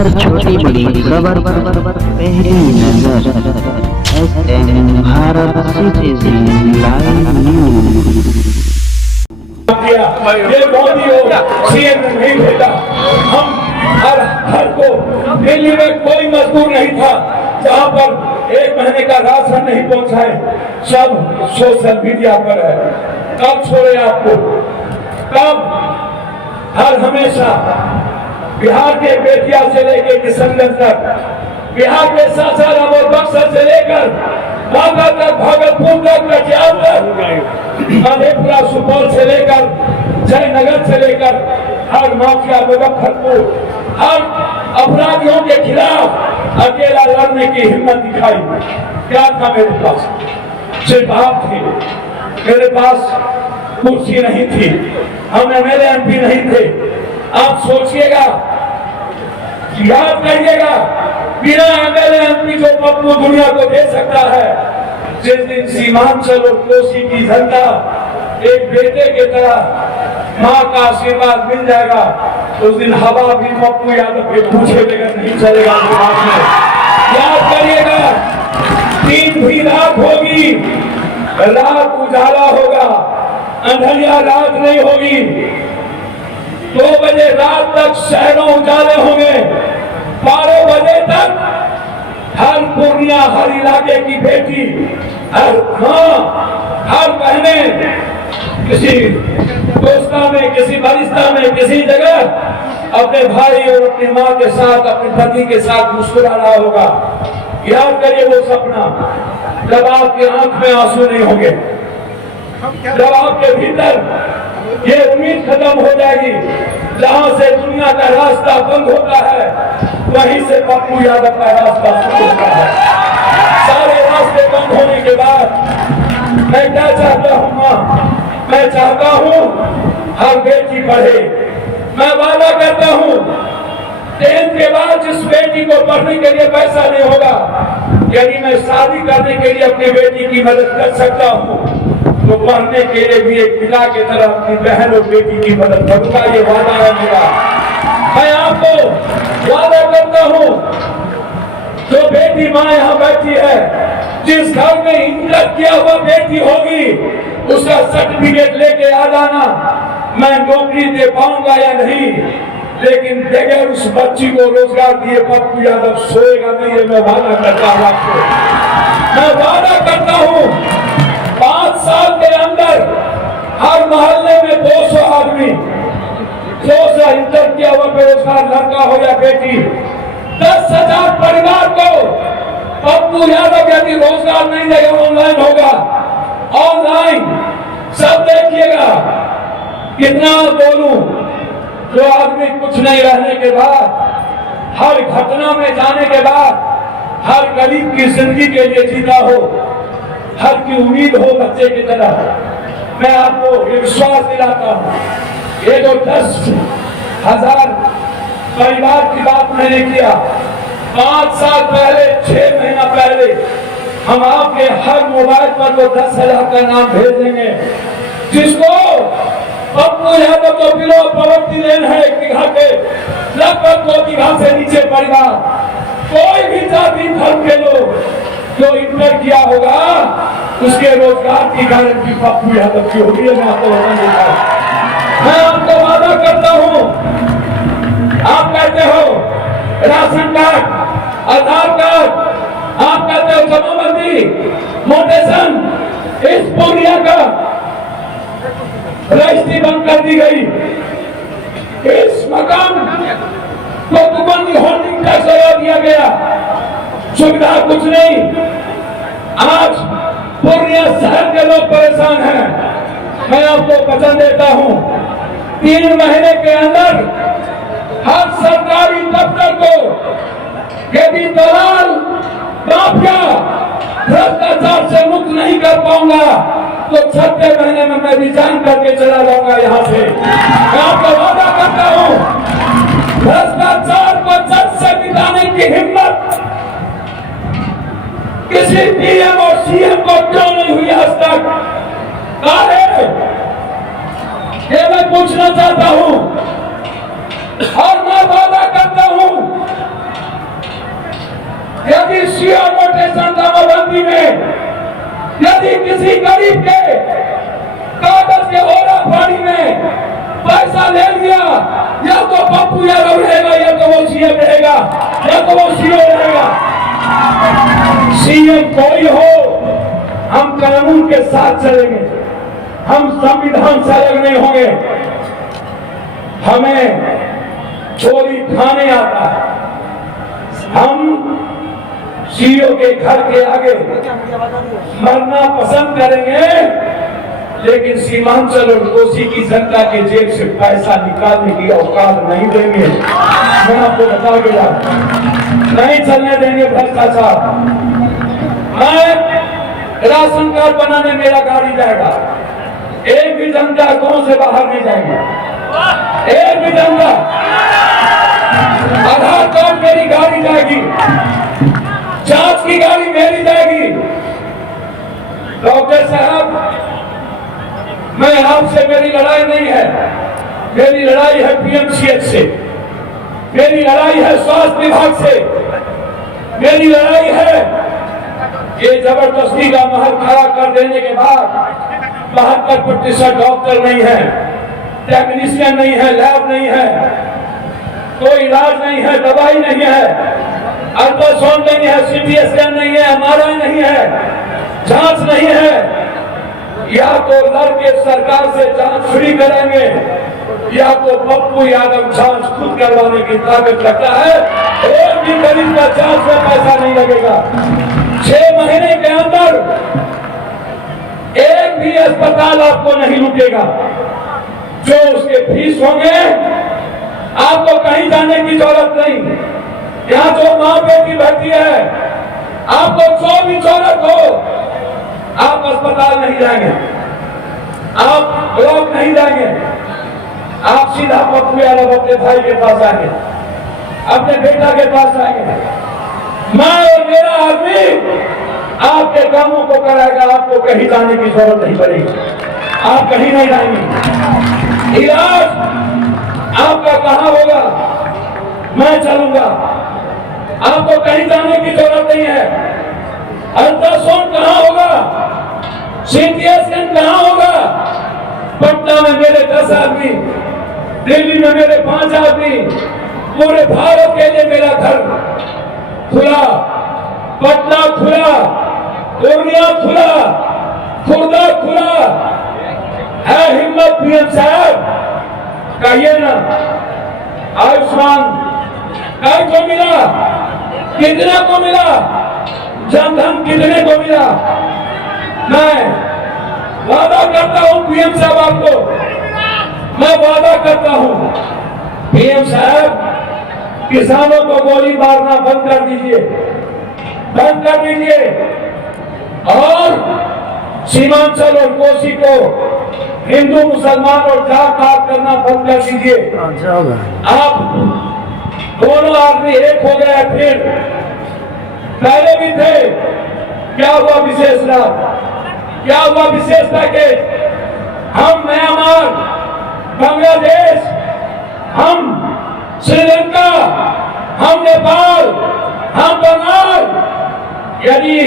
हर छोटी बड़ी खबर पहली नजर SN Bharat citizen live news. ये मोदी हो सीएम नहीं भेजा। हम हर को दिल्ली में कोई मजदूर नहीं था जहां पर 1 महीने का राशन नहीं पहुंचाए। सब सोशल मीडिया पर है। कब छोड़े आपको? कब? हर हमेशा बिहार के बेतिया से लेकर किशनगंज तक, बिहार के सासाराम और बक्सर से लेकर बांका तक, भागलपुर तक, कटिहार तक, मधेपुरा सुपौल से लेकर जयनगर से लेकर हर माफिया मुजफ्फरपुर, हर अपराधियों के खिलाफ अकेला लड़ने की हिम्मत दिखाई। क्या था मेरे पास? सिर्फ आप थे। मेरे पास कुर्सी नहीं थी, हम एमएलए एमपी नहीं थे। आप सोचिएगा, याद करिएगा, बिना एमएलए एमपी जो पप्पू दुनिया को दे सकता है। जिस दिन सीमांचल और कोसी की जनता एक बेटे की तरह माँ का आशीर्वाद मिल जाएगा, उस दिन हवा भी पप्पू यादव के पूछे बगैर नहीं चलेगा। दिमाग में याद करिएगा, दिन भी रात होगी, रात उजाला होगा, अंधेरिया रात नहीं होगी। 2 बजे रात तक शहरों उजाले होंगे। 12 बजे तक हर पूर्णिया, हर इलाके की बेटी, हर माँ, हर बहने किसी दोस्ता में, किसी बरिस्ता में, किसी जगह अपने भाई और अपनी माँ के साथ, अपने पति के साथ मुस्कुरा रहा होगा। याद करिए वो सपना, जब आपकी आंख में आंसू नहीं होंगे, जब आपके भीतर ये उम्मीद खत्म हो जाएगी। जहां से दुनिया का रास्ता बंद होता है, वहीं से पप्पू यादव का रास्ता शुरू होता है। सारे रास्ते बंद होने के बाद मैं क्या चाहता हूँ माँ? मैं चाहता हूँ हर बेटी पढ़े। मैं वादा करता हूँ 10th के बाद जिस बेटी को पढ़ने के लिए पैसा नहीं होगा, यदि मैं शादी करने के लिए अपनी बेटी की मदद कर सकता हूँ, तो पढ़ने के लिए भी एक पिता की तरह अपनी बहन और बेटी की मदद करूंगा। ये वादा है मेरा। मैं आपको वादा करता हूँ, जो बेटी माँ यहाँ बैठी है, जिस घर में इंटर किया हुआ बेटी होगी, उसका सर्टिफिकेट लेके आ जाना। मैं नौकरी दे पाऊंगा या नहीं, लेकिन बगैर उस बच्ची को रोजगार दिए पप्पू यादव सोएगा नहीं। ये मैं वादा करता हूँ आपको। मैं वादा करता हूँ 5 साल के अंदर हर मोहल्ले में 200 आदमी, 200 इंटर किया हुआ बेरोजगार लड़का हो या बेटी, 10,000 परिवार को पप्पू यादव यदि रोजगार नहीं देगा, ऑनलाइन होगा। ऑनलाइन सब देखिएगा। कितना बोलूं, जो आदमी कुछ नहीं रहने के बाद, हर घटना में जाने के बाद, हर गरीब की जिंदगी के लिए जीता हो, हर की उम्मीद हो बच्चे की तरह। मैं आपको ये विश्वास दिलाता हूँ, ये जो 10,000 परिवार की बात मैंने किया, 5 साल पहले, 6 महीना पहले हम आपके हर मोबाइल पर वो 10,000 का नाम भेज देंगे, जिसको पप्पू यादव को बिलो पॉवर्टी लेन है 1 बीघा के, लगभग 2 बीघा से नीचे परिवार, कोई भी जाति धर्म के लोग जो इंटर किया होगा, उसके रोजगार की गारंटी पप्पू यादव की होगी। मैं आपको वचन देता हूं। मैं आपको वादा करता हूं। आप कहते हो राशन कार्ड, आधार कार्ड, आप कहते हो जमाबंदी, मोटेशन, इस पूर्णिया का रजिस्ट्री बंद कर दी गई। इस मकान को दुबंदी होल्डिंग टैक्स लगा दिया गया। सुविधा कुछ नहीं। आज पूर्णिया शहर के लोग परेशान हैं। मैं आपको वचन देता हूं, 3 महीने के अंदर हर सरकारी दफ्तर को यदि दलाल, माफिया, भ्रष्टाचार से मुक्त नहीं कर पाऊंगा, तो 6 महीने में मैं रिजाइन करके चला जाऊंगा यहाँ से। मैं आपको वादा करता हूँ, भ्रष्टाचार को जड़ से मिटाने की हिम्मत किसी पीएम और सीएम को क्यों नहीं हुई आज तक? ये मैं पूछना चाहता हूँ। और मैं वादा करता हूँ तो वो सीओ रहेगा। सीएम कोई हो, हम कानून के साथ चलेंगे, हम संविधान से अलग नहीं होंगे। हमें चोरी खाने आता है, हम सीओ के घर के आगे मरना पसंद करेंगे, लेकिन सीमांचल और कोसी की जनता के जेब से पैसा निकालने की औकात नहीं देंगे। मैं आपको बता गया, नहीं चलने देंगे भ्रष्टाचार। मैं राशन कार्ड बनाने मेरा गाड़ी जाएगा, एक भी जनता गांव से बाहर नहीं जाएगी, एक भी जनता। आधार कार्ड मेरी गाड़ी जाएगी, जांच की गाड़ी मेरी जाएगी। डॉक्टर साहब, मैं आपसे मेरी लड़ाई नहीं है, मेरी लड़ाई है पीएमसीएच से, मेरी लड़ाई है स्वास्थ्य विभाग से, मेरी लड़ाई है ये जबरदस्ती का महल खड़ा कर देने के बाद 72% डॉक्टर नहीं है, टेक्नीशियन नहीं है, लैब नहीं है, कोई इलाज नहीं है, दवाई नहीं है, अल्ट्रासाउंड नहीं है, सीटी स्कैन नहीं है, एमआरआई नहीं है, जांच नहीं है। या तो लड़के सरकार से जांच फ्री करेंगे, या तो पप्पू यादव जांच खुद करवाने की ताकत रखता है। एक भी गरीब का जांच में पैसा नहीं लगेगा। 6 महीने के अंदर एक भी अस्पताल आपको नहीं लूटेगा। जो उसके फीस होंगे, आपको कहीं जाने की जरूरत नहीं। यहाँ जो माँ बेटी भर्ती है, आपको जो भी जरूरत हो, आप अस्पताल नहीं जाएंगे, आप ब्लॉक नहीं जाएंगे, आप सीधा पप्पू यादव अपने भाई के पास आएंगे, अपने बेटा के पास आएंगे। मैं और मेरा आदमी आपके कामों को कराएगा, आपको कहीं जाने की जरूरत नहीं पड़ेगी, आप कहीं नहीं जाएंगे। इलाज आपका कहां होगा, मैं चलूंगा, आपको कहीं जाने की जरूरत नहीं है। अल्ट्रासाउंड कहां होगा, सीटी स्कैन कहां होगा। पटना में मेरे 10 आदमी, दिल्ली में मेरे 5 आदमी, पूरे भारत के लिए मेरा घर खुला, पटना खुला, पूर्णिया खुला, खुर्दा खुला है। हिम्मत पीएम साहब, कहिए ना, आयुष्मान कार्ड को मिला, कितने को मिला, जनधन कितने को मिला। मैं वादा करता हूं पीएम साहब, आपको मैं वादा करता हूं, पीएम साहब, किसानों को गोली मारना बंद कर दीजिए, बंद कर दीजिए, और सीमांचल और कोसी को हिंदू मुसलमान और जात पात करना बंद कर दीजिए। आप दोनों आदमी एक हो गए, फिर पहले भी थे। क्या हुआ विशेष लाभ, क्या हुआ विशेष पैकेज। हम म्यांमार, बांग्लादेश, हम श्रीलंका, हम नेपाल, हम बंगाल, यदि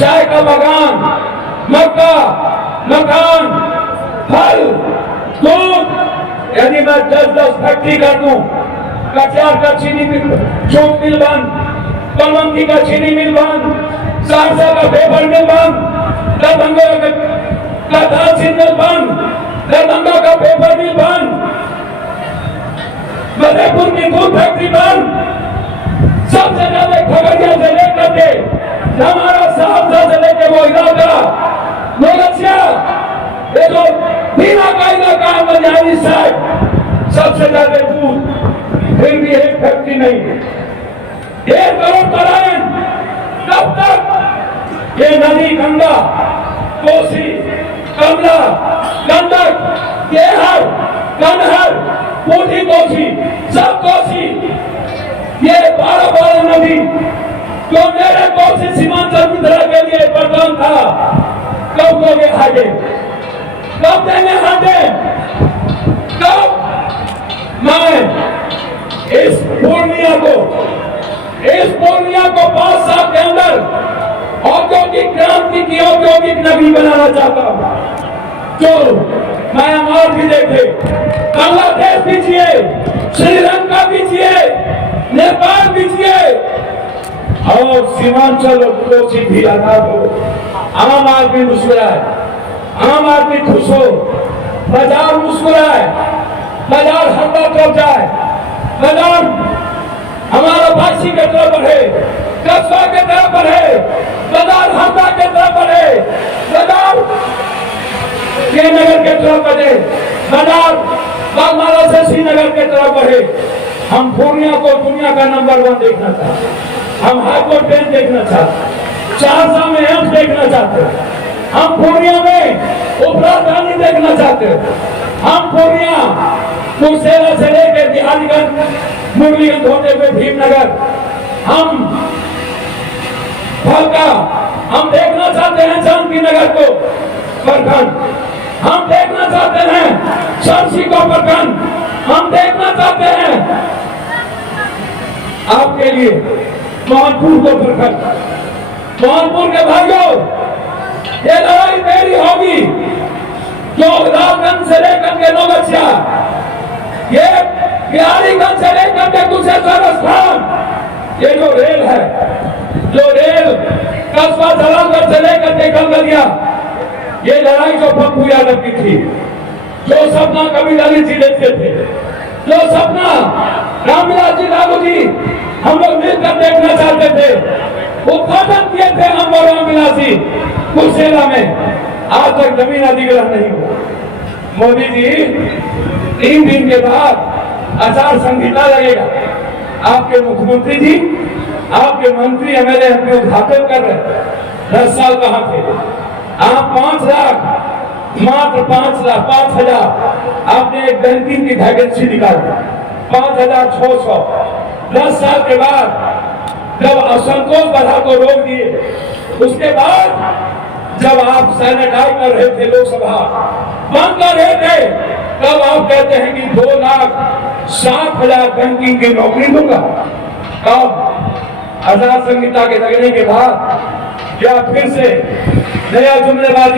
चाय का बागान, मक्का, मकान, फल, दूध, यदि मैं 10-10 फैक्ट्री कर दूं, कटिहार का चीनी मिल, जूट मिल बंद, कलवंती का चीनी मिल बंद, सहरसा का पेपर मिल बंद, दरभंगा का दालचीनी मिल बंद, दरभंगा का पेपर मिल बंद, मधेपुर की दूध फैक्ट्री बंद, सबसे ज्यादा खगड़िया से लेकर के हमारा सहरसा से लेकर वो इलाका नौलछिया, ये जो बीना का इलाका है मनिहारी साइड, सबसे ज्यादा दूध, फिर भी एक फैक्ट्री नहीं। 1 करोड़ पलायन, कब तक। ये नदी गंगा, कोसी, कमला, गंडक, केहर, कन्हर, बूढ़ी कोसी, सब कोसी, ये 12 नदी जो मेरे कोसी सीमांचल मिथिला के लिए वरदान था, कब लोगे आगे, कब देंगे आगे, कब। मैं इस पूर्णिया को 5 साल के अंदर औद्योगिक क्रांति की औद्योगिक नगरी बनाना चाहता हूं। जो म्यांमार भी देखे, बांग्लादेश भी जिए, श्रीलंका भी जिए, नेपाल भी जिए, और सीमांचल और कोसी भी आजाद हो, आम आदमी मुस्कुराए, आम आदमी खुश हो, बाजार मुस्कुराए, बाजार हल्का चल जाए, बाजार हमारा वासी की तरफ बढ़े, कस्बा की तरफ बढ़े, बाजार हल्का की तरफ बढ़े, बाजार के नगर की तरफ बढ़े, बाजार बागमारा से श्रीनगर की तरफ बढ़े। हम पूर्णिया को दुनिया का नंबर 1 देखना चाहते हैं, हम हाईकोर्ट बेंच देखना चाहते हैं, सहरसा में एम्स देखना चाहते हैं, हम पूर्णिया में उपराजधानी देखना चाहते हैं, हम पूर्णिया कुर्सेला से लेकर बिहारीगंज मुरलीगंज होते हुए भीमनगर, हम फलका, हम देखना चाहते हैं जानकी नगर को प्रखंड, हम देखना चाहते हैं सरसी को प्रखंड, हम देखना चाहते हैं आपके लिए मोहनपुर को प्रखंड। मोहनपुर के भाइयों, ये लड़ाई मेरी होगी जो लालगंज से लेकर के नौगछिया, ये बिहारीगंज से लेकर के कुशेश्वर स्थान, ये जो रेल है, जो रेल कस्बा जलालगढ़ से लेकर के गलगलिया, ये लड़ाई जो पप्पू यादव की थी, जो सपना कभी ललित जी देखते थे, जो सपना रामविलास जी लागू जी हम लोग मिलकर देखना चाहते थे, उद्घाटन किए थे हम और रामविलास जी कुर्सेला में, आज तक जमीन अधिग्रहण नहीं हुआ। मोदी जी 3 दिन के बाद आचार संहिता लगेगा, आपके मुख्यमंत्री जी, आपके मंत्री एमएलए एमपी उद्घाटन कर रहे, 10 साल कहां थे आप? 5 लाख, मात्र 5,000 आपने एक बैंकिंग की वैकेंसी निकाली, 5,600। 10 साल के बाद जब असंतोष बढ़ा को रोक दिए, उसके बाद जब आप सैनिटाइज कर रहे थे, लोकसभा बंद कर रहे थे, तब आप कहते हैं कि 2,60,000 बैंकिंग की नौकरी दूंगा। कब? आचार संहिता के लगने के बाद या फिर से नया जुमलेबाजी